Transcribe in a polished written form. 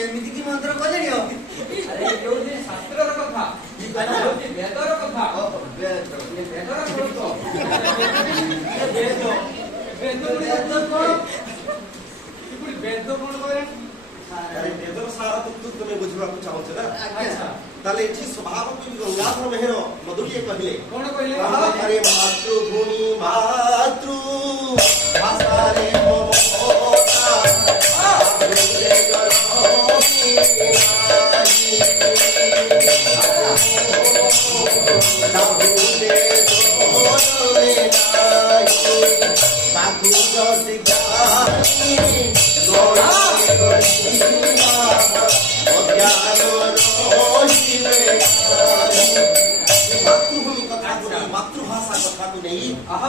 ଏମିତି କି ମନ୍ତ୍ର କଲେଣି ଆଉ ଆରେ ଯୋଉଠି ଶାସ୍ତ୍ରର କଥା ବେଦର କଥା ବେଦର ଗୁରୁତ୍ୱ ବେଦ କଣ କରେ ବେଦର ସାରା ତୁମେ ବୁଝିବାକୁ ଚାହୁଁଛ ନା ତାହେଲେ ଏଠି ସ୍ୱଭାବ ଗଙ୍ଗାଧର ମେହେର ମଧୁରୀଏ କହିଲେ କଣ କହିଲେ ଆରେ ମାତୃଭୂମି ମାତୃ ଭାଷାରେ